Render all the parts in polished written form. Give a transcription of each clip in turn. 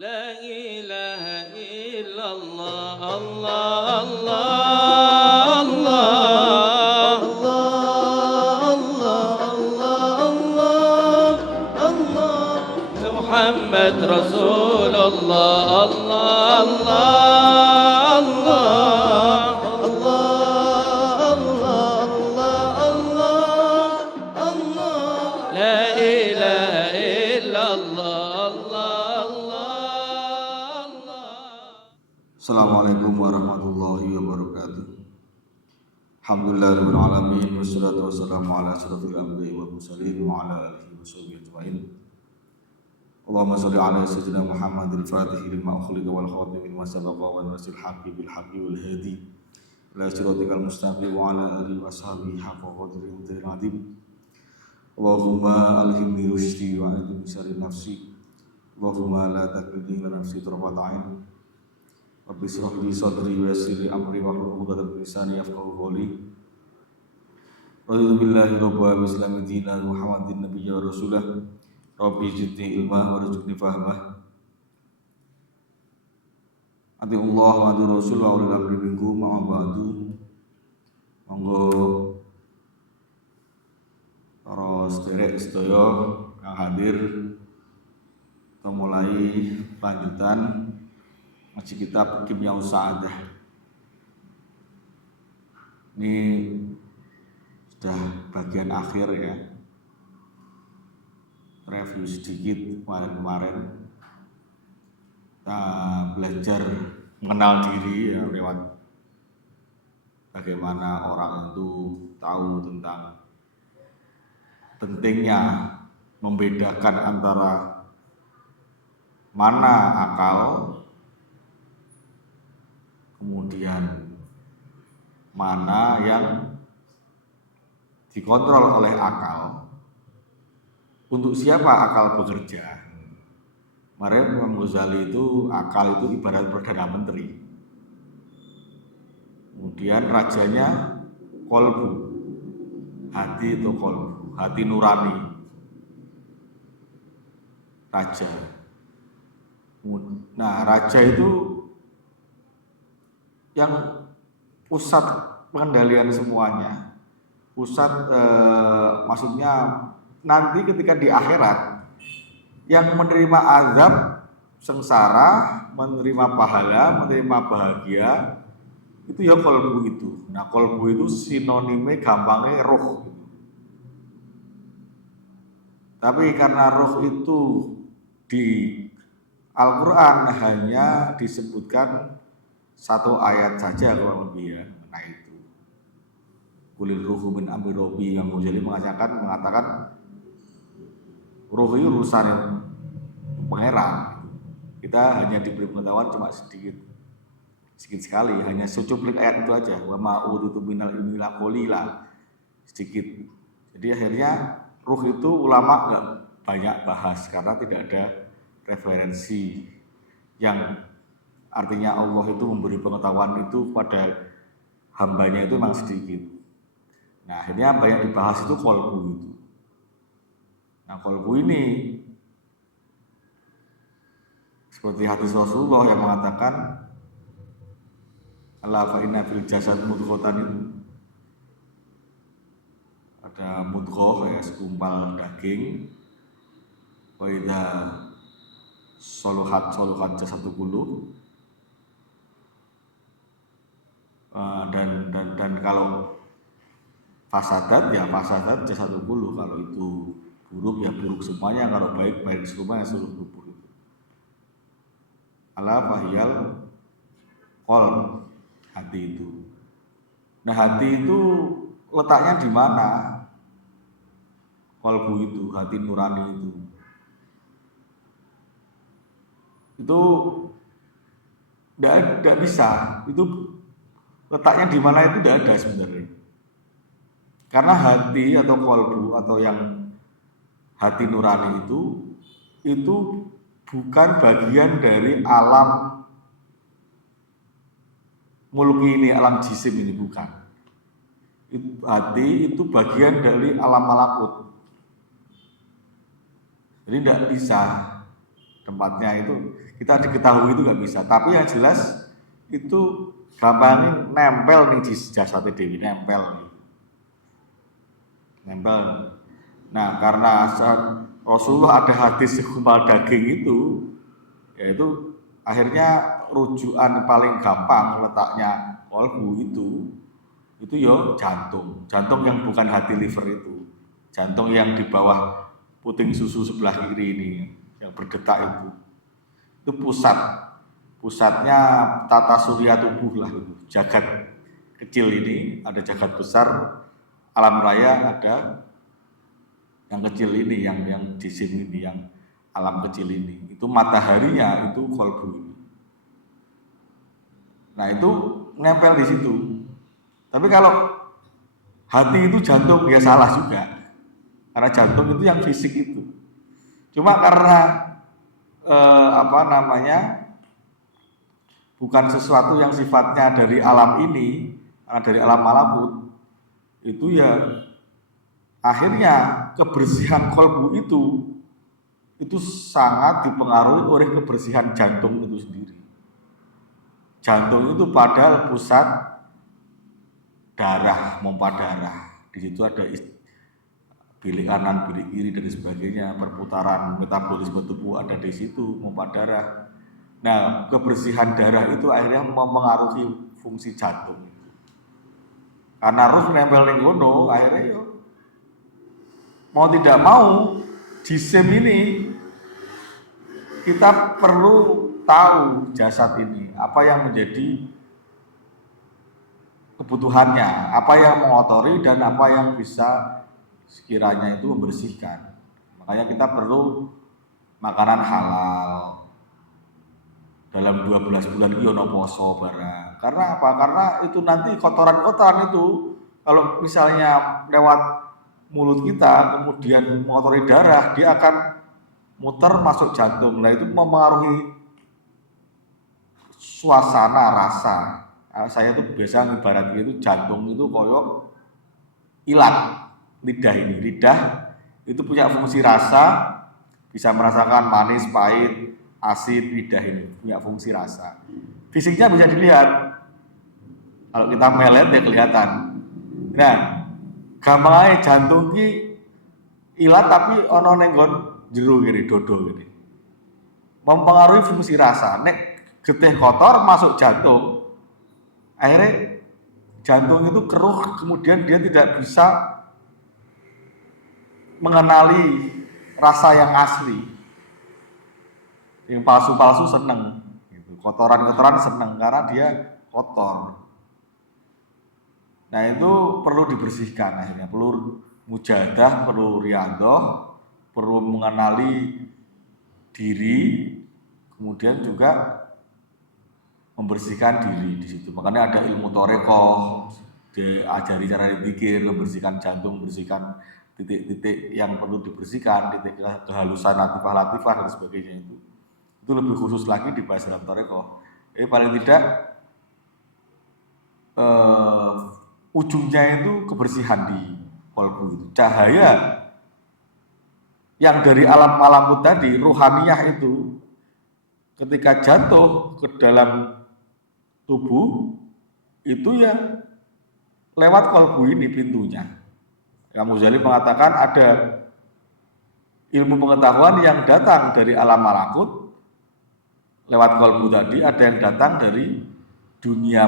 لا إله إلا الله الله الله الله الله الله الله محمد رسول الله الله الله الله الله الله الله لا إله إلا الله Assalamualaikum warahmatullahi wabarakatuh. Alhamdulillahirabbil alamin wassalatu wassalamu ala asyrofil anbiya'i wal mursalin wa ala alihi washabihi ajmain. Allahumma shalli ala sayyidina Muhammadil Fatih lima ukhliqa wal khatim lima sabaqa wa nasil haqqi bil haqqi wal hadi ila siratikal mustaqim wa ala alihi washabihi haqqa qadri wa azim. Allahumma alhimni rusydi wa a'idni syarri nafsi. Allahumma la takilni ila nafsi tarfata 'ain. Rabbi shrah li sadri wa yassir li amri wahlul 'uqdatam min lisani yafqahu qawli. Raditu billahi rabban wa islami dinan Muhammadin nabiyyan wa rasulah. Rabbi zidni ilmah warzuqni fahmah. Ati Allah wa ati Rasul wa ulil amri minkum ma ba'du. Monggo para sederek sedaya kang hadir kita mulai lanjutan ngaji kitab Kimyaus Sa'adah. Ini sudah bagian akhir ya. Review sedikit kemarin kita belajar mengenal diri ya, lewat bagaimana orang itu tahu tentang pentingnya membedakan antara mana akal, kemudian mana yang dikontrol oleh akal. Untuk siapa akal bekerja? Kemarin Imam Ghazali itu akal itu ibarat Perdana Menteri. Kemudian rajanya kolbu, hati itu kolbu, hati nurani, raja. Nah, raja itu yang pusat pengendalian semuanya, pusat maksudnya nanti ketika di akhirat yang menerima azab sengsara, menerima pahala, menerima bahagia itu ya kolbu itu. Nah, kolbu itu sinonime gampangnya roh. Tapi karena roh itu di Al-Quran hanya disebutkan satu ayat saja kurang lebih ya. Nah itu Qulil ruhu min amri rabbi, yang Ghazali mengatakan ruh itu urusan pangeran. Kita hanya diberi pengetahuan cuma sedikit sekali, hanya secuplik ayat itu aja. Wa ma utitu minal ilmi illa qalila, sedikit. Jadi akhirnya ruh itu ulama nggak banyak bahas karena tidak ada referensi yang artinya Allah itu memberi pengetahuan itu pada hambanya itu memang sedikit. Nah akhirnya banyak dibahas itu kolbu itu. Nah kolbu ini seperti hadis Rasulullah yang mengatakan ala fa inna fil jasad mudghatan, itu ada mudghah ya, segumpal daging. Wa idza soluhat jasadu kullu. Dan kalau fasadat ya fasadat jasadu kullu, kalau itu buruk ya buruk semuanya, kalau baik baik semuanya seluruh tubuh itu. Ala fahiyal qalb, hati itu. Nah hati itu letaknya di mana? Qalbu itu, hati nurani itu tidak bisa. Itu letaknya di mana itu tidak ada sebenarnya. Karena hati atau qalbu atau yang hati nurani itu bukan bagian dari alam mulki ini, alam jisim ini, bukan. Hati itu bagian dari alam malakut. Jadi tidak bisa tempatnya itu kita diketahui itu nggak bisa. Tapi yang jelas itu gampangnya nempel nih di jasad Dewi, nempel. Nah, karena Rasulullah ada hadis segumpal daging itu, yaitu akhirnya rujukan paling gampang letaknya kolbu itu ya jantung yang bukan hati liver itu, jantung yang di bawah puting susu sebelah kiri ini yang berdetak itu pusatnya tata surya tubuh lah itu, jagat kecil ini ada jagat besar alam raya, ada yang kecil ini yang jisim ini yang alam kecil ini, itu mataharinya itu kolbu ini. Nah itu nempel di situ. Tapi kalau hati itu jantung ya salah juga, karena jantung itu yang fisik itu. Cuma karena bukan sesuatu yang sifatnya dari alam ini, karena dari alam malakut, itu ya akhirnya kebersihan kolbu itu sangat dipengaruhi oleh kebersihan jantung itu sendiri. Jantung itu padahal pusat darah, pompa darah. Di situ ada bilik kanan, bilik kiri dan sebagainya, perputaran metabolisme tubuh ada di situ, pompa darah. Nah, kebersihan darah itu akhirnya mempengaruhi fungsi jantung. Karena ruh nempel ning kono, akhirnya yo mau tidak mau jisim ini kita perlu tahu jasad ini apa yang menjadi kebutuhannya, apa yang mengotori dan apa yang bisa sekiranya itu membersihkan. Makanya kita perlu makanan halal. Dalam 12 bulan itu ono poso barang. Karena apa? Karena itu nanti kotoran-kotoran itu kalau misalnya lewat mulut kita kemudian mengotori darah, dia akan muter masuk jantung. Nah itu mempengaruhi suasana rasa. Saya tuh biasa ibarat itu jantung itu koyok ilat lidah ini. Lidah itu punya fungsi rasa, bisa merasakan manis, pahit, asin. Lidah ini punya fungsi rasa. Fisiknya bisa dilihat. Kalau kita melet ya kelihatan. Nah, gampang aja jantung ki ilat tapi ono nenggon jero gini, dodo gini. Mempengaruhi fungsi rasa. Nek getih kotor masuk jantung, akhirnya jantung itu keruh, kemudian dia tidak bisa mengenali rasa yang asli. Yang palsu-palsu seneng, gitu. Kotoran-kotoran seneng karena dia kotor. Nah itu perlu dibersihkan akhirnya, perlu mujahadah, perlu riyadhah, perlu mengenali diri, kemudian juga membersihkan diri di situ. Makanya ada ilmu torekoh, diajari cara dipikir, membersihkan jantung, membersihkan titik-titik yang perlu dibersihkan, titik kehalusan latifah-latifah dan sebagainya itu. Itu lebih khusus lagi dibahas dalam torekoh. Paling tidak ujungnya itu kebersihan di kolbu itu. Cahaya yang dari alam malakut tadi, ruhaniyah itu ketika jatuh ke dalam tubuh itu ya lewat kolbu ini pintunya. Imam Ghazali mengatakan ada ilmu pengetahuan yang datang dari alam malakut lewat kolbu tadi, ada yang datang dari dunia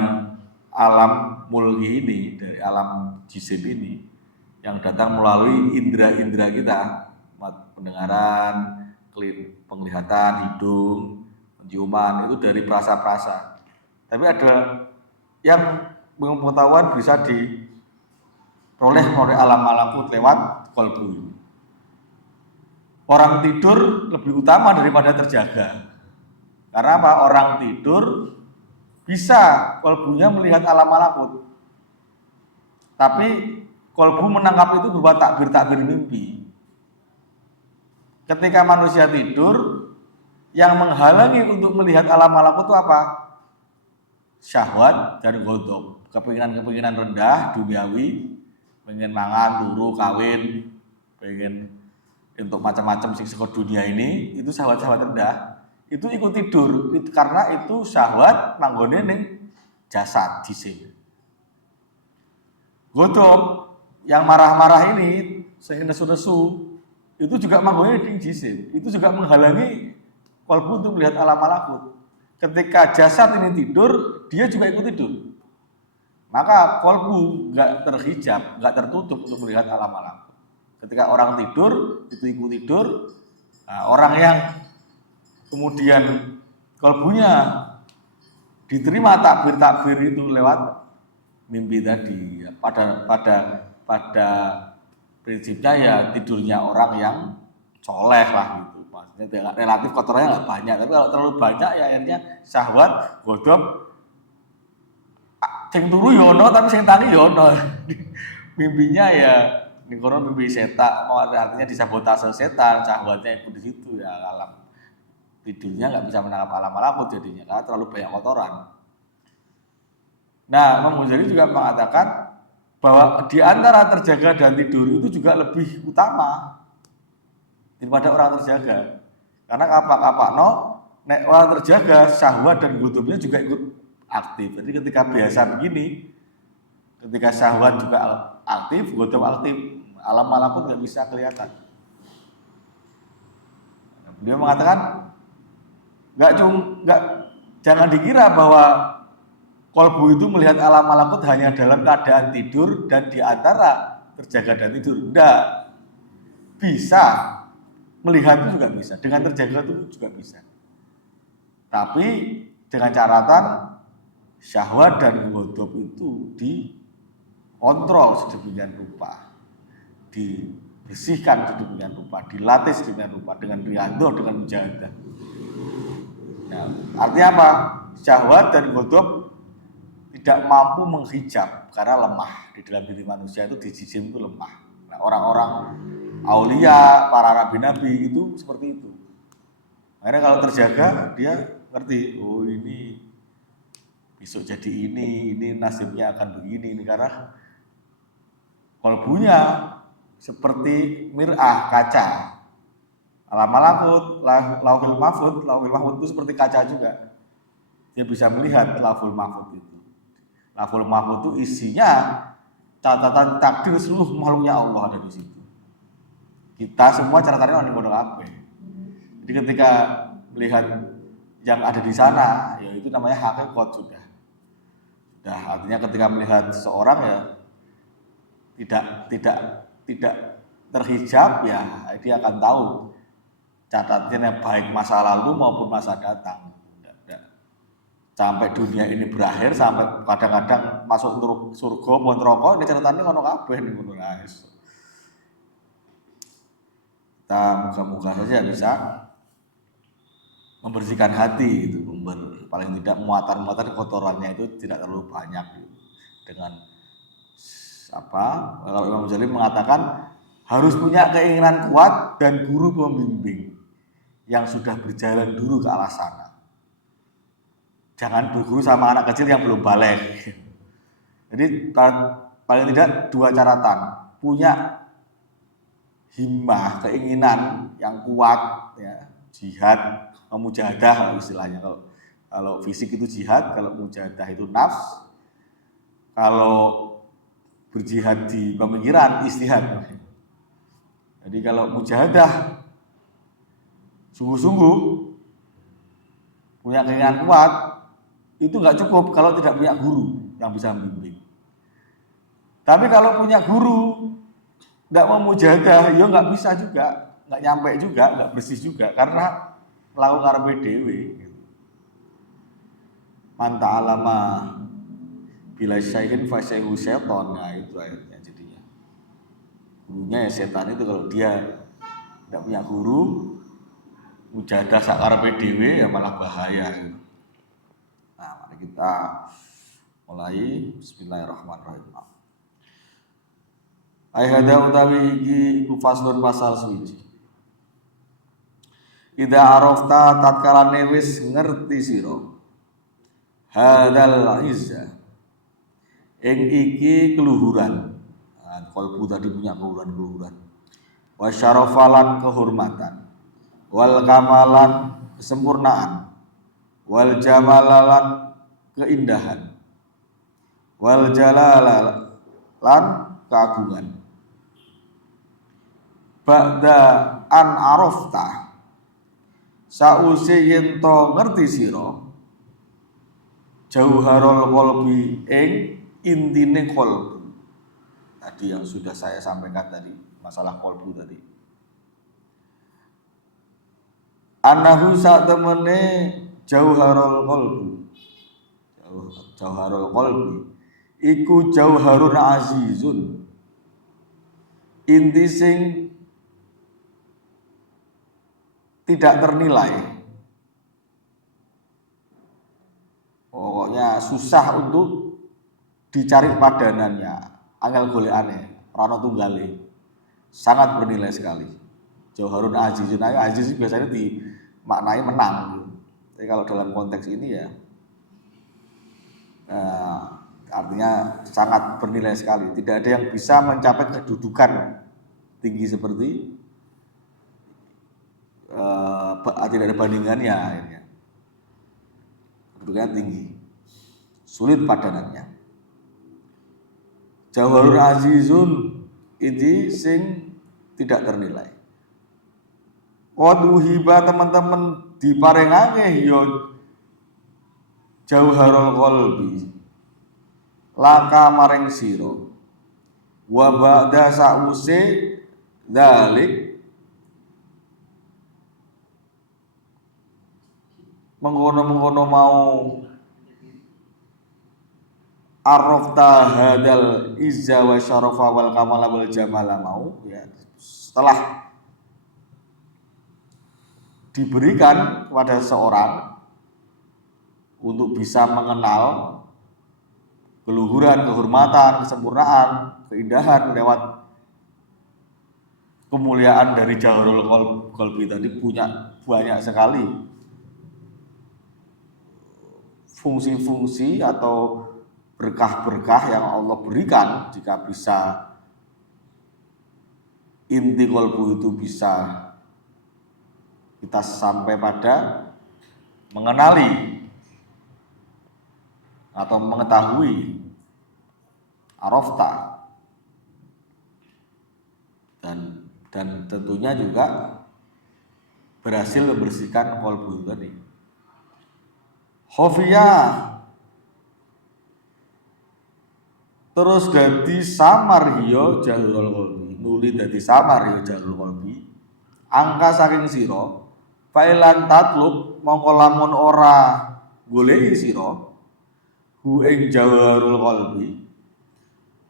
alam mulki ini, dari alam jisim ini, yang datang melalui indera-indera kita, pendengaran, penglihatan, hidung, penciuman, itu dari perasa-perasa. Tapi ada yang pengetahuan bisa diperoleh oleh alam malakut lewat kolbu. Orang tidur lebih utama daripada terjaga. Karena apa? Orang tidur bisa kolbunya melihat alam malakut. Tapi kolbu menangkap itu berupa takbir-takbir mimpi. Ketika manusia tidur, yang menghalangi untuk melihat alam malakut itu apa? Syahwat dan ghadab. Kepinginan-kepinginan rendah, duniawi, pengen mangan, turu, kawin, pengen untuk macam-macam sing saka dunia ini, itu syahwat-syahwat rendah. itu ikut tidur, itu karena itu syahwat nanggone ning jasad jisim. Godhop yang marah-marah ini, sing nesu-nesu, itu juga manggone ning jisim, itu juga menghalangi qalbu untuk melihat alam malakut. Ketika jasad ini tidur, dia juga ikut tidur. Maka qalbu nggak terhijab, nggak tertutup untuk melihat alam malakut. Ketika orang tidur, itu ikut tidur. Nah, orang yang kemudian kalbunya diterima takbir-takbir itu lewat mimpi tadi. Ya, pada prinsipnya ya tidurnya orang yang soleh lah gitu. Maksudnya relatif kotorannya nggak banyak, tapi kalau terlalu banyak ya akhirnya syahwat godhop. Sing turu ya ono tapi sing tangi ya ono. Mimpinya ya ning kono mimpi setan, artinya disabotase setan, syahwatnya ikut di situ ya alam. Tidurnya nggak bisa menangkap alam malakut jadinya karena terlalu banyak kotoran. Nah, Imam Ghazali juga mengatakan bahwa di antara terjaga dan tidur itu juga lebih utama daripada orang terjaga. Karena kapak-kapak nek orang terjaga syahwat dan godhopnya juga ikut aktif. Jadi ketika biasa begini, ketika syahwat juga aktif, godhop aktif, alam malakut nggak bisa kelihatan. Dia mengatakan jangan dikira bahwa qalbu itu melihat alam malakut hanya dalam keadaan tidur dan di antara terjaga dan tidur. Enggak. Bisa. Melihat itu juga bisa. Dengan terjaga itu juga bisa. Tapi dengan catatan syahwat dan godhop itu dikontrol sedemikian rupa. Dibersihkan sedemikian rupa, dilatih sedemikian rupa dengan riyadhah, dengan mujahadah. Nah, artinya apa? Syahwat dan godhop tidak mampu menghijab karena lemah di dalam diri manusia itu di jisim itu lemah. Nah, orang-orang aulia, para nabi-nabi itu seperti itu. Akhirnya kalau terjaga dia ngerti, oh ini besok jadi ini nasibnya akan begini ini karena qalbunya seperti mir'ah kaca. Alam malakut, lauhul mahfud itu seperti kaca juga. Dia bisa melihat lauhul mahfud itu. Lauhul mahfud itu isinya catatan takdir seluruh makhluknya Allah ada di situ. Kita semua catatannya orang kodok kabeh. Jadi ketika melihat yang ada di sana, ya itu namanya hakikat sudah. Artinya ketika melihat seseorang ya tidak terhijab ya dia akan tahu catatannya baik masa lalu maupun masa datang. Sampai dunia ini berakhir, sampai kadang-kadang masuk surga pun neraka, ini catatannya ngono kabeh ning ngono guys. Kita moga-moga saja bisa membersihkan hati itu, paling tidak muatan-muatan kotorannya itu tidak terlalu banyak gitu. Dengan kalau Imam Ghazali mengatakan harus punya keinginan kuat dan guru pembimbing yang sudah berjalan dulu ke arah sana. Jangan berguru sama anak kecil yang belum balik. Jadi paling tidak 2 catatan, punya himmah, keinginan yang kuat, ya, jihad, mujahadah istilahnya. Kalau fisik itu jihad, kalau mujahadah itu nafs, kalau berjihad di pemikiran istihad. Jadi kalau mujahadah sungguh-sungguh punya keinginan kuat, itu nggak cukup kalau tidak punya guru yang bisa membimbing. Tapi kalau punya guru nggak mau mujahadah, ya nggak bisa juga, nggak nyampe juga, nggak bersih juga karena melakukan karepe dhewe. Man ta'alama bila syai'in fa syai'u syaitan, nah itu ayatnya jadinya. Gurunya ya setan itu kalau dia tidak punya guru, mujahadah sak karepe dhewe ya malah bahaya gitu. Nah, mari kita mulai. Bismillahirrahmanirrahim. Ayhada utawi iki iku faslun pasal suci. Idza arafta tatkalane wis ngerti sira hadzal izza ing iki keluhuran. Nah, kalbu tadi punya keluhuran. Wa syarafalan kehormatan. Wal kamalan kesempurnaan, wal jamalalan keindahan, wal jalalan keagungan. Ba'da an arafta sause yen to ngerti sira jauharul qalbi ing intine qalbu. Tadi yang sudah saya sampaikan tadi, masalah qalbu tadi. Anahu sak temene jauharul qalbi. Jauharul qalbi iku jauharun azizun. Inti sing tidak ternilai. Pokoknya susah untuk dicari padanannya, angel golekane, ora tunggale. Sangat bernilai sekali. Jauharun azizun, aziz biasanya dimaknai menang. Tapi kalau dalam konteks ini ya artinya sangat bernilai sekali. Tidak ada yang bisa mencapai kedudukan tinggi seperti tidak ada bandingannya akhirnya. Kedudukannya tinggi, sulit padanannya. Jauharun azizun ini sing tidak ternilai. Waduhiba teman-teman diparengake yo jauharul qalbi laka maring sira wa ba'da sa'use dalik mengkono-mengkono mau arafta hadal izza wa syarafa wal kamala wal jamala mau ya, setelah diberikan kepada seorang untuk bisa mengenal keluhuran, kehormatan, kesempurnaan, keindahan lewat kemuliaan dari Jauharul Qalbi tadi, punya banyak sekali fungsi-fungsi atau berkah-berkah yang Allah berikan jika bisa inti qalbu itu bisa kita sampai pada mengenali atau mengetahui arafta, dan tentunya juga berhasil membersihkan qalbu tadi. Khofiyah terus dadi samar hiyo Jauharul Qalbi, nuli dadi samar hiyo Jauharul Qalbi angka saking sira failan tatlub mongko lamun ora goleki sira hu ing Jauharul Qalbi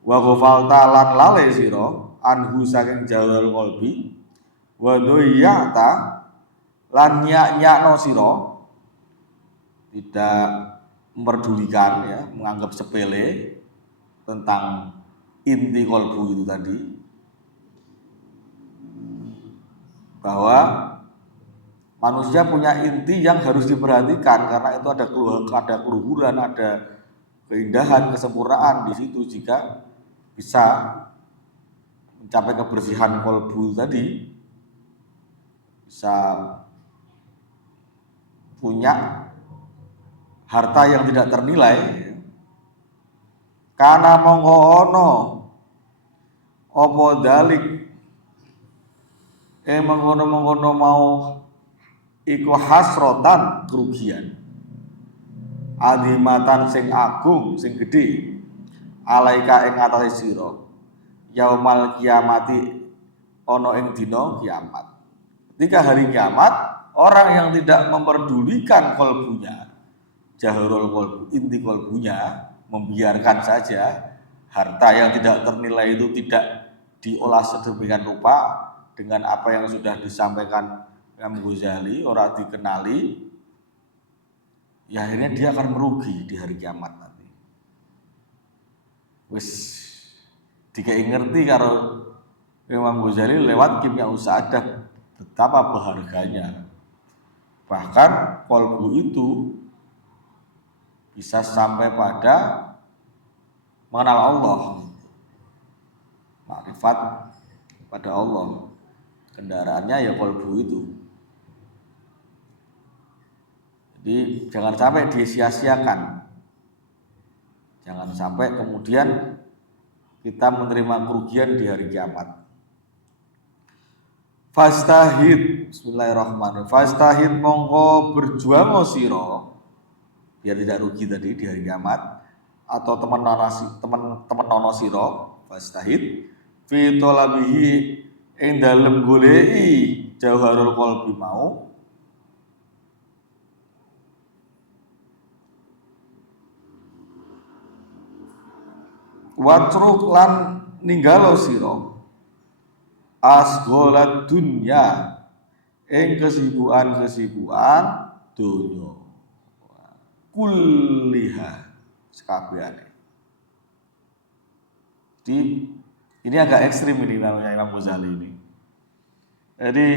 wa ghafalta lan lale sira anhu saking Jauharul Qalbi wa doyata lan nyak-nyakno sira, tidak memperdulikan ya, menganggap sepele tentang inti qalbu itu tadi, bahwa manusia punya inti yang harus diperhatikan karena itu ada keluhuran, ada keindahan, kesempurnaan di situ. Jika bisa mencapai kebersihan qalbu tadi, bisa punya harta yang tidak ternilai, karena mongko ono apa dalik mengkono-mengkono mau iku hasrotan kerugian adhimatan sing agung sing gede alaika ing atase sira yaumal kiamati ono ing dina kiamat. Ketika hari kiamat, orang yang tidak memperdulikan qalbunya Jauharul Qalbi, inti qalbunya, membiarkan saja harta yang tidak ternilai itu tidak diolah sedemikian rupa dengan apa yang sudah disampaikan Imam Ghazali, orang dikenali, ya akhirnya dia akan merugi di hari kiamat nanti. Wis dikai ngerti karo Imam Ghazali lewat Kimya Usadah betapa berharganya. Bahkan qalbu itu bisa sampai pada mengenal Allah, makrifat pada Allah. Kendaraannya ya qalbu itu. Jadi jangan sampai disia-siakan. Jangan sampai kemudian kita menerima kerugian di hari kiamat. Fastahid, bismillahirrahmanirrahim. Fastahid mongko berjuang sira biar tidak rugi tadi di hari kiamat, atau teman nono sira fastahid fi talabihi ing dalem goleki jauharul qalbi mau watruk lan ninggalo sira asgholat dunya ing kesibukan donya kulliha sekabehane. Jadi ini agak ekstrim ini namanya Imam Ghazali ini. Jadi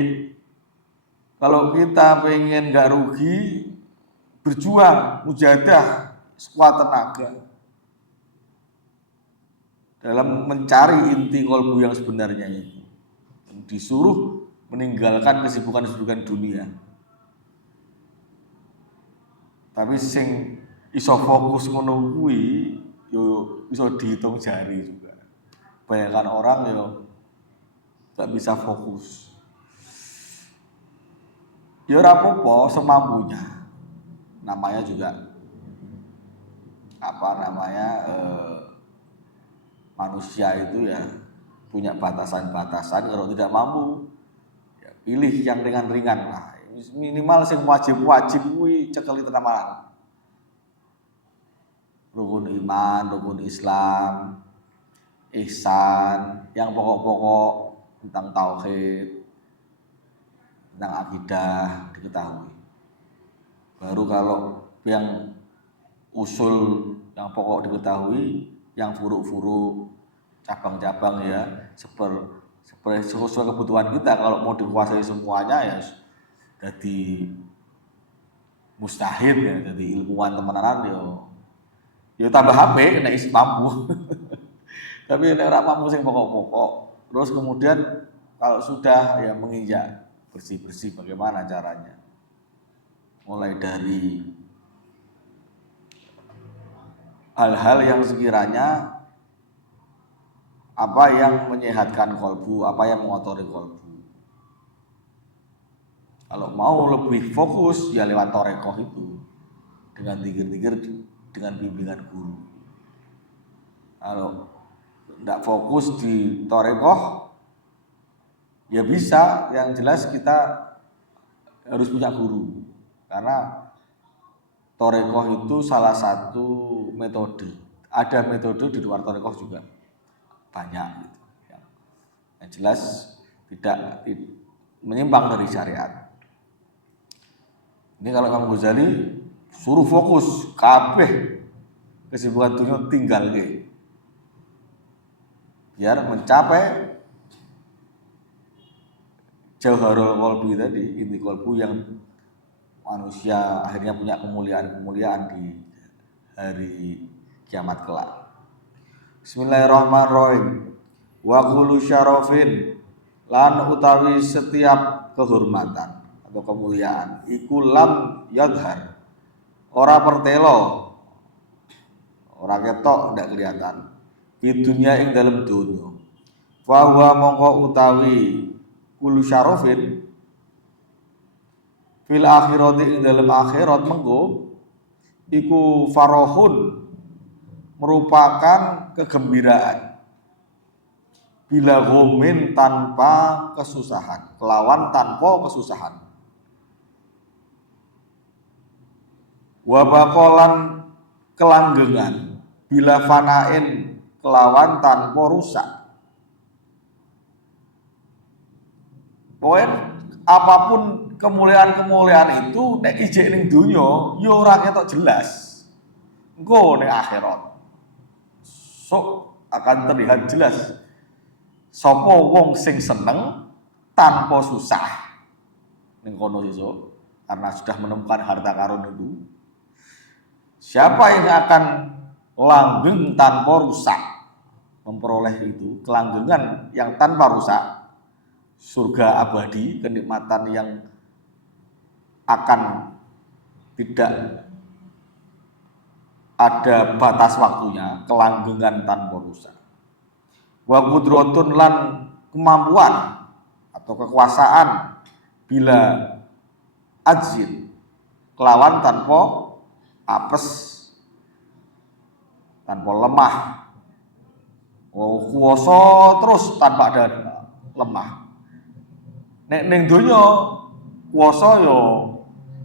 kalau kita pengen nggak rugi, berjuang, mujahadah, sekuat tenaga dalam mencari inti kolbu yang sebenarnya itu. Disuruh meninggalkan kesibukan-kesibukan dunia. Tapi sing iso fokus ngono kuwi yo iso dihitung jari juga. Banyakan orang yo gak bisa fokus. Ya ora apa-apa semampunya. Namanya juga manusia itu ya punya batasan-batasan. Kalau tidak mampu ya pilih yang ringan-ringan lah. Minimal sing wajib-wajib kuwi cekeli tenaman. Rukun iman, rukun Islam, ihsan, yang pokok-pokok tentang tauhid, tentang akidah diketahui. Baru kalau yang usul yang pokok diketahui, yang furuk-furuk, cabang-cabang ya, sesuai kebutuhan kita. Kalau mau dikuasai semuanya ya jadi mustahil ya, jadi ilmuwan temenan yo tambah HP kena isi mampu. Tapi nek ora mampu sing pokok-pokok. Terus kemudian kalau sudah ya menginjak bersih-bersih bagaimana caranya? Mulai dari hal-hal yang sekiranya apa yang menyehatkan kolbu, apa yang mengotori kolbu. Kalau mau lebih fokus ya lewat torekoh itu dengan zikir-zikir, dengan bimbingan guru. Kalau tidak fokus di torekoh ya bisa, yang jelas kita harus punya guru karena torekoh itu salah satu metode. Ada metode di luar torekoh juga banyak gitu. Yang jelas tidak menyimpang dari syariat. Ini kalau Imam Ghazali suruh fokus kabeh kesibukan dunia tinggal ke biar mencapai jauharul qalbi tadi, inti qalbu yang manusia akhirnya punya kemuliaan di hari kiamat kelak. Bismillahirrahmanirrahim. Wa kullu syarafin lan utawi setiap kehormatan atau kemuliaan iku lam yadhar ora pertelo, ora ketok ndak kelihatan di dunia ing dalam dunia. Fa huwa mongko utawi kullu syarafin fil akhirati ing dalam akhirat mengko iku farohun merupakan kegembiraan bila gomin tanpa kesusahan, kelawan tanpa kesusahan. Wabakolan kelanggengan bila fanain kelawan tanpa rusak. Poin apapun kemuliaan itu nek ijek ning donya ya ora ketok jelas. Engko nek akhirat sok akan terlihat jelas sapa wong sing seneng tanpa susah ning kono iso karena sudah menemukan harta karun itu. Siapa yang akan langgeng tanpa rusak memperoleh itu, kelanggengan yang tanpa rusak, surga abadi, kenikmatan yang akan tidak ada batas waktunya, kelanggengan tanpa rusak. Wa qudratun lan kemampuan atau kekuasaan bila ajzin kelawan tanpa apes, tanpa lemah. Kuwasa terus tanpa ada lemah. Nek ning donya kuwasa yo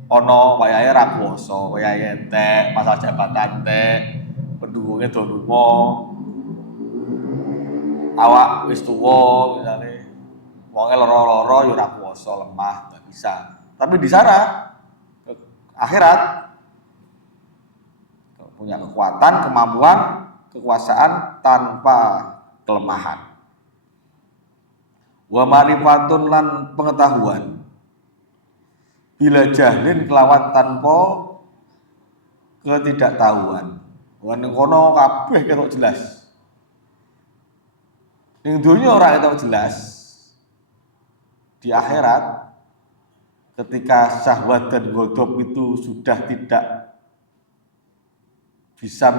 ana wayahe ra kuwasa, wayahe entek, masalah jabatan entek, pendukungnya do lunga, awak wis tuwa misale, wonge lara-lara ya ora kuwasa, lemah, enggak bisa. Tapi di sana akhirat punya kekuatan, kemampuan, kekuasaan tanpa kelemahan. Wa marifatun lan pengetahuan bila jahlin kelawan tanpa ketidaktahuan. Wan kono kabeh ketok jelas. Ning dunya ora ketok jelas. Di akhirat ketika syahwat dan godop itu sudah tidak bisa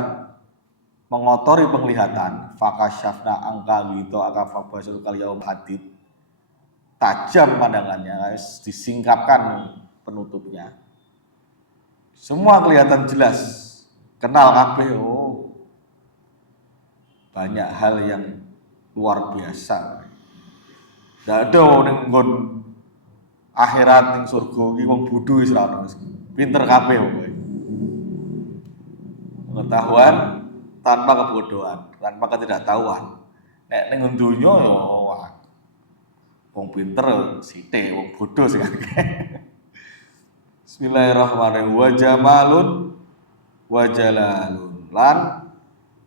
mengotori penglihatan, fakasyafna angka gitu akafabasul kaliyaum hadid, tajam pandangannya, disingkapkan penutupnya. Semua kelihatan jelas, kenal kabeh. Oh, banyak hal yang luar biasa. Tidak ada ning nggon akhirat ning surga iki wong bodho wis ora ono. Pinter kabeh kowe. Pengetahuan tanpa kebodohan, tanpa ketidaktahuan. Nek ning donya ya wong pinter sithik, wong bodho sing akeh. Bismillahirrahmanirrahim. Wa jamalun wa jalalun lan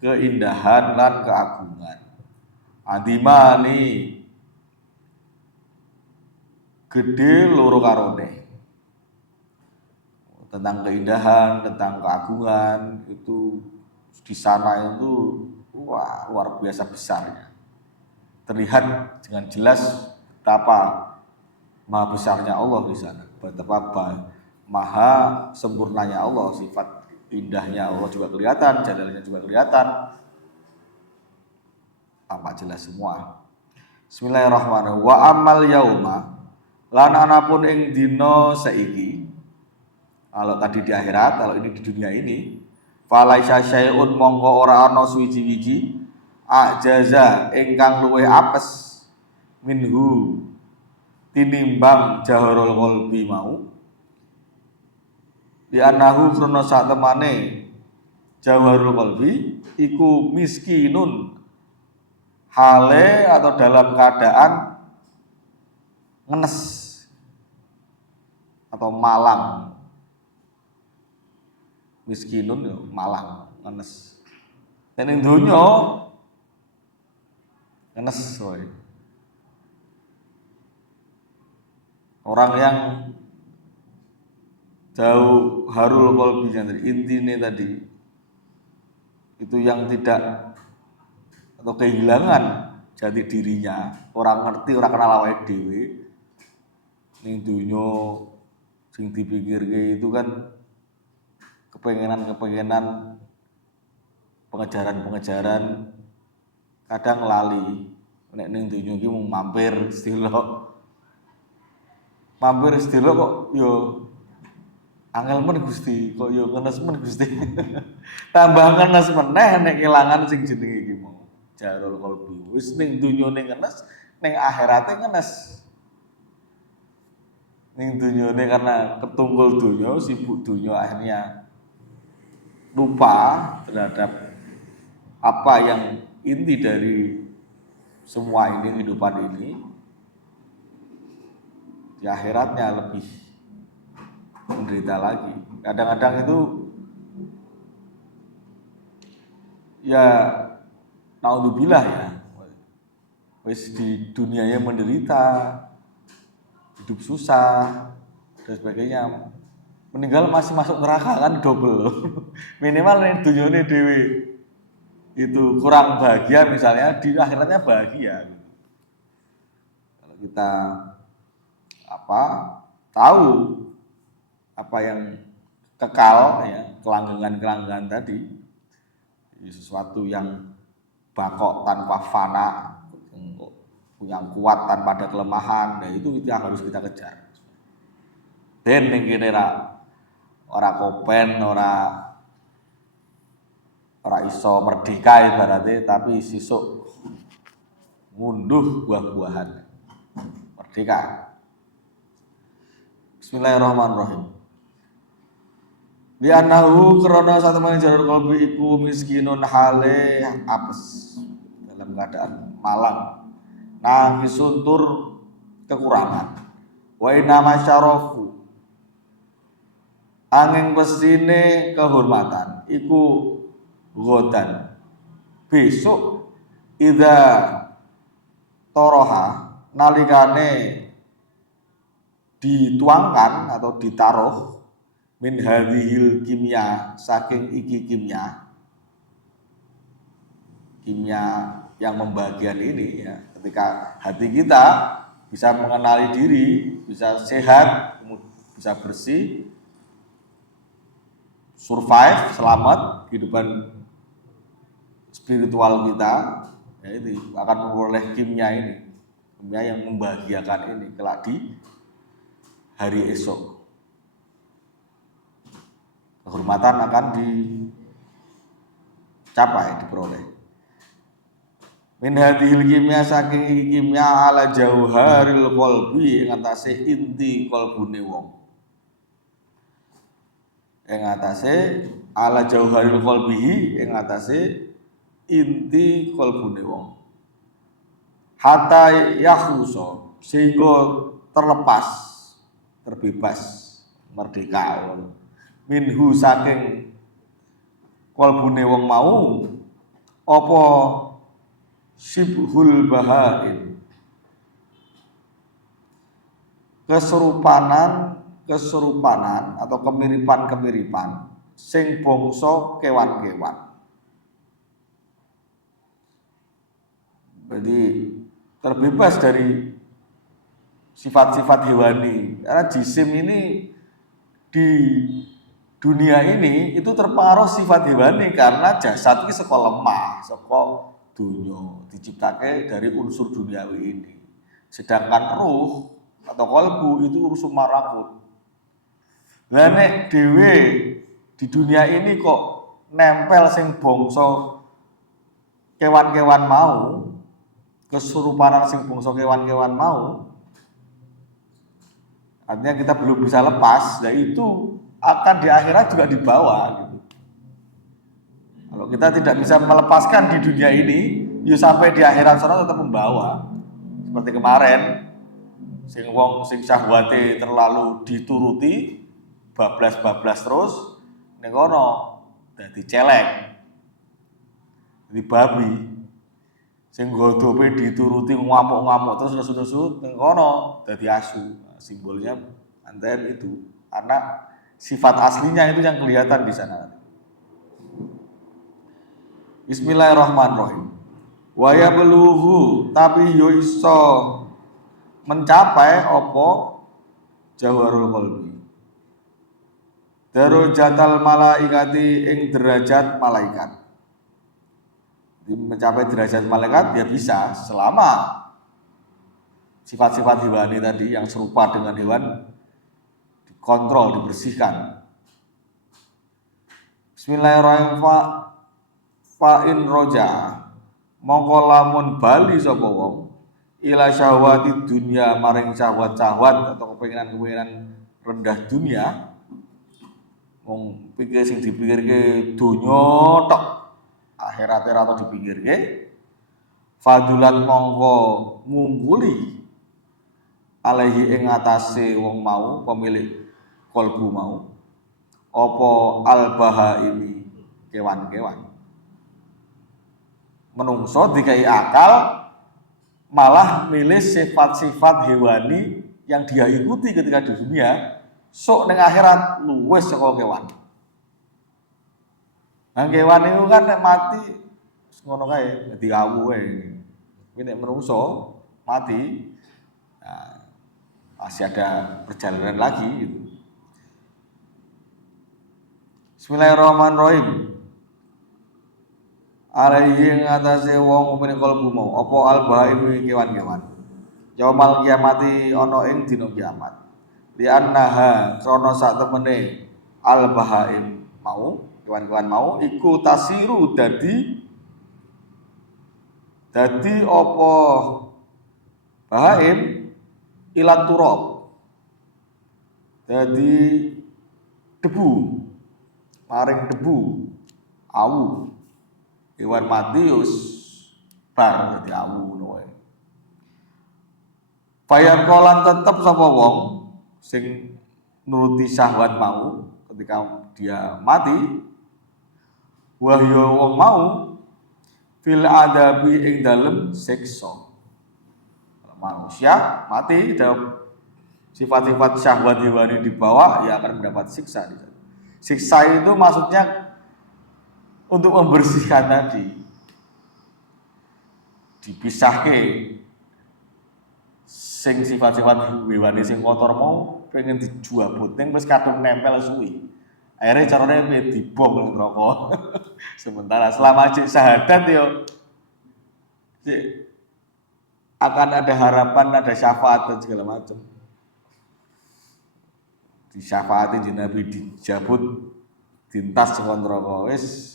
keindahan lan keagungan. Adimani gede loro karone. Tentang keindahan, tentang keagungan itu di sana itu wah luar biasa besarnya. Terlihat dengan jelas betapa maha besarnya Allah di sana, betapa maha sempurnanya Allah, sifat indahnya Allah juga kelihatan, jalalnya juga kelihatan. Apa jelas semua. Bismillahirrahmanirrahim. Wa amal yauma lan anapun ing dina saiki. Kalau tadi di akhirat, kalau ini di dunia ini, falaisya syai'un mongko ora ana suwiji-wiji ajaza ingkang luwih apes minhu tinimbang jaharul qalbi mau di anahu krana sak temane jaharul qalbi iku miskinun hale atau dalam keadaan ngenes atau malang. Miskinun ya malang, ngenes. Dan ing donya ngenes woy. Orang yang jauh harul qalbi intine tadi itu yang tidak atau kehilangan jati dirinya, orang ngerti, orang kenal awake dhewe. Ning donya sing dipikirke itu kan kepengenan, pengejaran, kadang lali. Nek ning donya iki mung mampir sedilok kok yo angel men Gusti, kok yo ngenes men Gusti. Tambah ngenes meneh nek kelangan sing jenenge iki mau jarul qalbi. Wis ning dunyane ngenes, ning akhirate ngenes. Ning dunyane karena ketunggul donya, sibuk donya akhirnya lupa terhadap apa yang inti dari semua ini, kehidupan ini. Di akhiratnya lebih menderita lagi. Kadang-kadang itu ya naudzubillah ya, wis di dunianya menderita, hidup susah dan sebagainya, meninggal masih masuk neraka kan double. Minimal nih dunyane dewi itu kurang bahagia, misalnya di akhiratnya bahagia. Kalau kita tahu apa yang kekal, ya, kelanggengan-kelanggengan tadi, sesuatu yang bakok tanpa fana, yang kuat tanpa ada kelemahan, nah itu yang harus kita kejar. Dan yang kira ora kopen, ora iso merdeka ibaratnya, tapi sisuk ngunduh buah-buahan merdeka. Bismillahirrahmanirrahim. Di anahu krana satemene jalur qalbi iku miskinun hale apes, dalam keadaan malang, nafisun tur kekurangan, wa inna masyarafu angin pesine kehormatan iku godan besok ida toroha nalikane dituangkan atau ditaruh min hadhil kimia, saking iki kimia yang membahagian ini, ya, ketika hati kita bisa mengenali diri, bisa sehat, bisa bersih, survive, selamat kehidupan spiritual kita, ya, itu akan memperoleh kimia yang membahagiakan ini kelak di hari esok. Kehormatan akan dicapai, diperoleh. Min hadhil kimia, saking kimia ala jauharil qalbi, ing atase inti kalbune wong. Ing atase ala jauharil qalbihi, ing atase inti kalbune wong. Hatta yakhlusa, sehingga terlepas, terbebas, merdeka. Minhu saking kalbune wong mau apa sibhul bahain, keserupanan atau kemiripan sing bangsa kewan-kewan. Jadi terbebas dari sifat-sifat hewani, karena jisim ini di dunia ini itu terpengaruh sifat hewani, karena jasad ini saka lemah, saka dunya, diciptakan dari unsur duniawi ini. Sedangkan ruh atau kalbu itu unsur malakut. Lah nek dhewe di dunia ini kok nempel sing bangsa kewan-kewan mau, kesurupanan sing bangsa kewan-kewan mau, artinya kita belum bisa lepas, dan itu akan di akhirat juga dibawa gitu. Kalau kita tidak bisa melepaskan di dunia ini, ya sampai di akhirat sana tetap membawa. Seperti kemarin, sing wong sing syahwate terlalu dituruti, bablas terus, ning kono dadi celeng, dadi babi. Sing godope dituruti ngamuk-ngamuk terus nesu-nesu, ning kono dadi asu. Simbolnya anten itu, karena sifat aslinya itu yang kelihatan di sana. Bismillahirrahmanirrahim. Wa yabluhu, tapi yo iso mencapai apa jawharul qalbi. Darajatal malaikati, ing derajat malaikat. Mencapai derajat malaikat ya bisa selama sifat-sifat hewani tadi yang serupa dengan hewan dikontrol, dibersihkan. Bismillahirrahmanirrahim. Fa'in roja, mongko lamun bali sapa wong ila syahwati dunya, maring syahwat-syahwat atau kepengenan-kepengenan rendah dunia, wong pikir sing dipikirke dunya tok, akhirat ora tau dipikirke, fadulat mongko ngungkuli alaihi ing atase wong mau, pemilik kalbu mau, apa albahaimi, kewan-kewan. Menungso dikai akal malah milih sifat-sifat hewani yang dia ikuti ketika di dunia, sok ning akhirat luwes saka kewan. Nah kewan itu kan nek mati ngono kae, dadi awu kae. Kuwi nek menungso mati, nah, masih ada perjalanan lagi gitu. Bismillahirrahmanirrahim. Alaihi ngatasi wong mukmin kalbu mau apa al bahaim kewan-kewan. Yaumal kiamati ana ing dina kiamat. Li annaha krana sak temene al bahaim mau kewan-kewan mau iku tasiru dadi apa bahaim ilat turab. Dadi debu, maring debu, awu. Hewan mati wis bar dadi awu ngono wae. Bayan kolan tetep sapa wong sing nuruti syahwat mau ketika dia mati wahya wong mau fil adabi ing dalem siksa. Manusia mati dalam sifat-sifat syahwat hewani dibawa ya akan mendapat siksa di sana. Siksa itu maksudnya untuk membersihkan tadi, dipisahke sing sifat-sifat hewani sing kotor mau pengen dijuabut ning wis kadung nempel suwi. Akhirnya carane dibom ning neraka. Sementara selama cek syahadat yo akan ada harapan, ada syafaat dan segala macam. Disyafaati jeneng Nabi dijabut dintas saka neraka wis.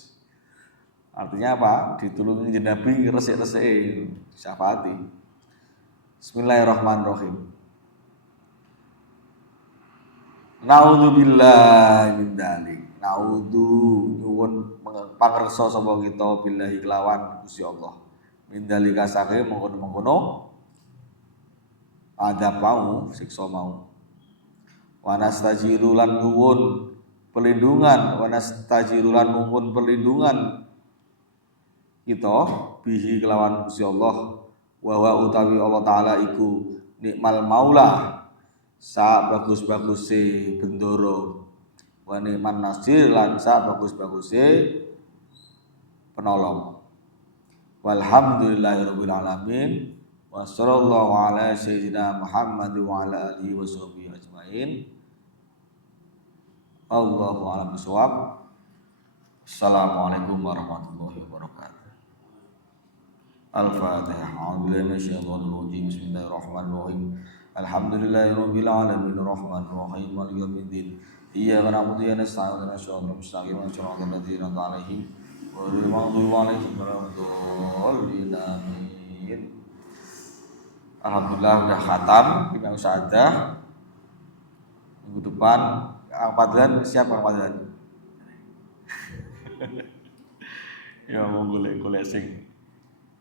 Artinya apa? Ditulungi jeneng Nabi resik-resike syafaati. Bismillahirrahmanirrahim. Naudzubillahi min dzalik. Naudzu nyuwun pangreksa sapa kita billahi kelawan Gusti Allah. Min dzalika saking mengkono-mengkono adab mau, siksa mau. Wa nastajiru lan nuwun perlindungan, wa nastajiru lan nuwun perlindungan kita bihi kelawan Gusti Allah. Wa utawi Allah taala iku nikmal maula sa bagus-baguse bendoro wa nikman nasir lan sa bagus-baguse penolong. Walhamdulillahirabbil alamin wa sallallahu ala sayyidina Muhammad wa ala alihi washabihi ajmain. Allahu a'lam bishawab. Assalamualaikum warahmatullahi wabarakatuh. Al-Fatihah. A'udzubillahi minasyaitonir rajim. Bismillahirrahmanirrahim. Alhamdulillahirabbil alamin arrahmanir rahim maliki yaumiddin. Iyyaka na'budu wa iyyaka nasta'in ihdinas siratal mustaqim siratal ladzina an'amta 'alaihim ghairil maghdubi 'alaihim waladdallin. Amin. Alhamdulillah udah khatam kita usahadah. Minggu depan Kang Padlan siap Kang Padlan. Ya mau golek-golek sing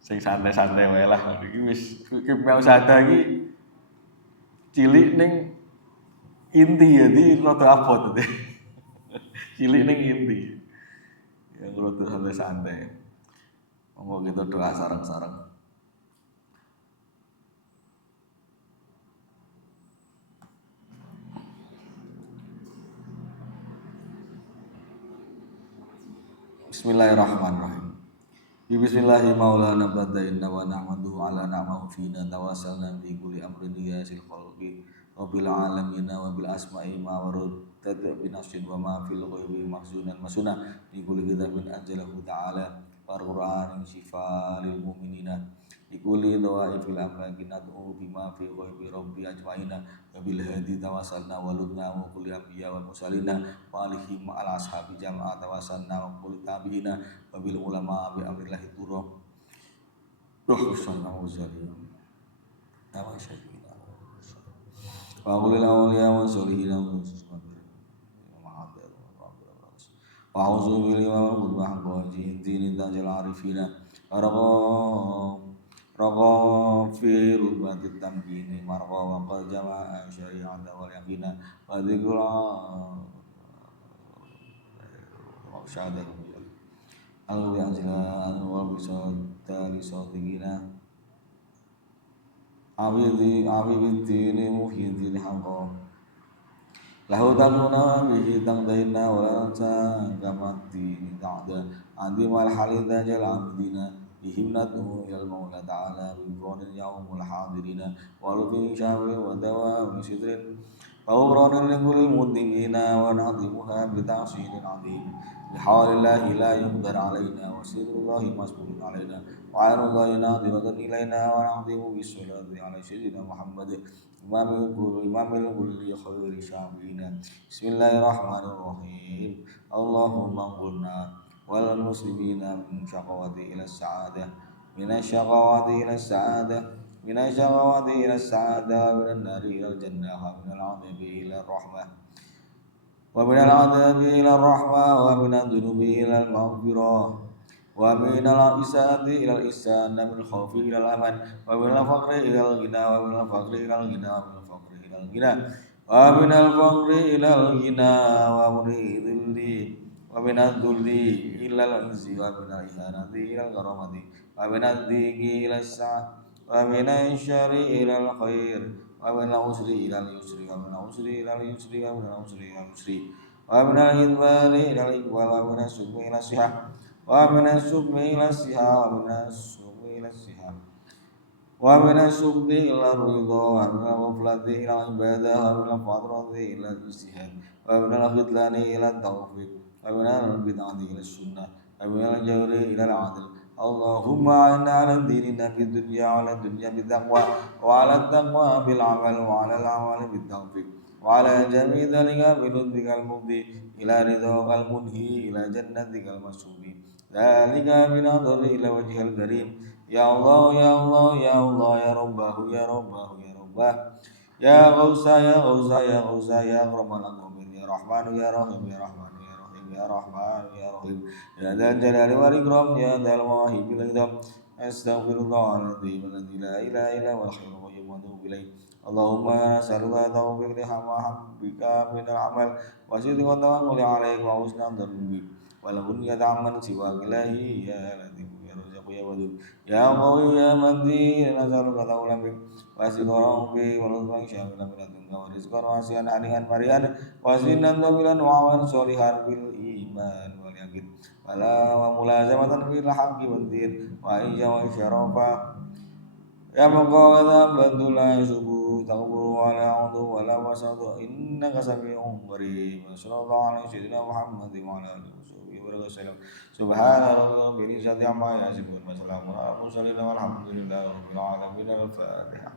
santai-santai wae lah. Iki wis kimia usahadah iki cilik ning inti ya di rada abot tadi. Cilik ning inti. Ya rada santai-santai. Monggo kita doa sareng-sareng. Bismillahirrahmanirrahim. Bismillahi maulana badainna wa nahmadu ala na'mahu fina tawassalna bi kulli amrin yasil khalqi wa bil alamina wa bil asma'i ma warud tadbi nafsin wa ma fil ghaibi mahzunan masuna bi kulli kitabin anzalahu ta'ala wal qur'anin shifa lil mu'minina bi kulli dawa'i fil amlaki nad'u bima fi ghaibi rabbi ajma'ina wa bil hadi tawassalna wa lubna wa kulli anbiya wal mursalina wa alihim ala ashabi jama'a tawassalna wa kulli tabi'ina wa bil ulama bi amrillahi turah sallallahu alaihi wa sallam wa qulil awliya wa solihin wa a'udzu billahi min syaitonir rajim tajal arifina raqa fi rubatit tamkini marqa wa qad jama'a syari'ata wal yaqina wa dzikra wa syahada al-bi anzila wa bisata li sadiqina abidini muhyidin haqqa lahu tamuna bihi tangdaina wa la kamati ta'da adimal halida jal abdina bihimnatuhu ilal maula ta'ala bi qawlin yaumul hadirina wa lufi syahwi wa dawa wa sidrin وغفران لكل المذنبين ونعظمها بتعصير عظيم بحول الله لا يقدر علينا وستر الله مسؤول علينا وعين الله ناظرة إلينا ونعظم بالصلاة على سيدنا محمد إمام الكل خير شافعين بسم الله الرحمن الرحيم اللهم انقلنا والمسلمين من شقوة إلى السعادة من الشقوة إلى السعادة من الشقوة إلى السعادة ومن النار إلى الجنة ومن العذاب إلى الرحمة ومن العذاب إلى الرحمة ومن الذنوب إلى المغفرة ومن الإساءة إلى الإحسان ومن الخوف إلى الأمن ومن الفقر إلى الغنى ومن الفقر إلى الغنى ومن الفقر إلى الغنى ومن الفقر إلى الغنى ومن الذل إلى العز ومن الإهانة إلى الكرامة ومن الضيق إلى السعة ومن الشر إلى الخير ومن العسر إلى اليسر ومن العسر إلى اليسر ومن العسر إلى اليسر ومن الإقبال إلى الإقبال ومن السقم إلى الصحة ومن السقم إلى الصحة ومن السقم إلى الصحة ومن السقم إلى الرضا ومن الغفلة إلى العبادة ومن الفترة إلى الاجتهاد ومن الخذلان إلى التوفيق ومن البدعة إلى السنة ومن الجور إلى العدل اللهم أعنا على ديننا في الدنيا وعلى الدنيا بالتقوى وعلى التقوى بالعمل وعلى العمل بالتوفيق وعلى جميع ذلك بلطفك المفضي إلى رضاك المنهي إلى جنتك المسؤول ذلك بنظر إلى وجه الكريم يا الله يا الله يا الله يا رباه يا رباه يا رباه يا غوثا يا غوثا يا غوثا يا أكرم الأكرمين يا رحمن يا رحيم يا رحمن يا رحمن يا رحيم يا ذا الجلال والإكرام يا ذا المواهب والإكرام أستغفر الله العظيم الذي لا إله إلا هو الحي القيوم وأتوب إليه اللهم نسألك توفيق بك من العمل وصدق التوكل عليك وحسن الظن بك والغنية عمن سواك إلهي يا لطيف يا رزاق يا ودود يا قوي يا متين نسألك تولا بك وسكرا بك ولطفا شاملا من لدنك ورزقا واسعا هنيئا مريئا وسنا طويلا وعملا صالحا بالإيمان واليقين ولا وملازمة في الحق والدين وعيشا وشرفا يا مقاوذا بد لا يسبو تغبر ولا يعود ولا وسط إنك سميع قريب صلى الله على سيدنا محمد وعلى آله وصحبه وسلم سبحان ربك رب العزة عما يصفون وسلام على المرسلين والحمد لله رب العالمين. الفاتحة.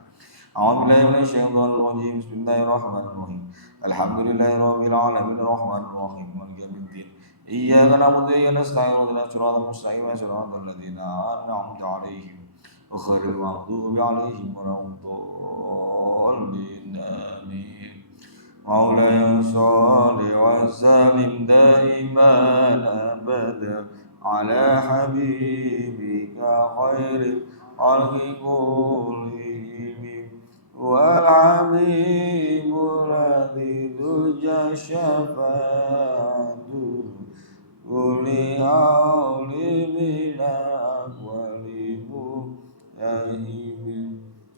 أعوذ بالله من الشيطان الرجيم بسم الله الرحمن الرحيم الحمد لله رب العالمين الرحمن الرحيم مالك يوم الدين إياك نعبد وإياك نستعين اهدنا الصراط المستقيم صراط الذين أنعمت عليهم غير المغضوب عليهم ولا الضالين آمين. مولاي صل وسلم دائما أبدا على حبيبك خير الخلق كلهم والحبيب الذي ترجى شفاعته كل حول من أقوال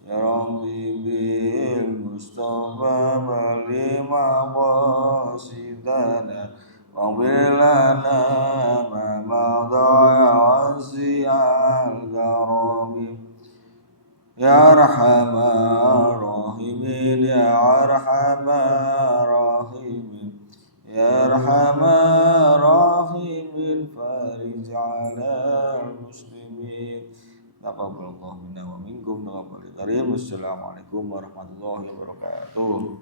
يا ربي بالمصطفى بلغ مقاصدنا واغفر لنا ما مضى يا واسع الكرم يا أرحم الراحمين يا أرحم الراحمين يا أرحم الراحمين فارج على المسلمين. تقبل الله منا ومنكم تقبل الكريم. Assalamualaikum warahmatullahi wabarakatuh.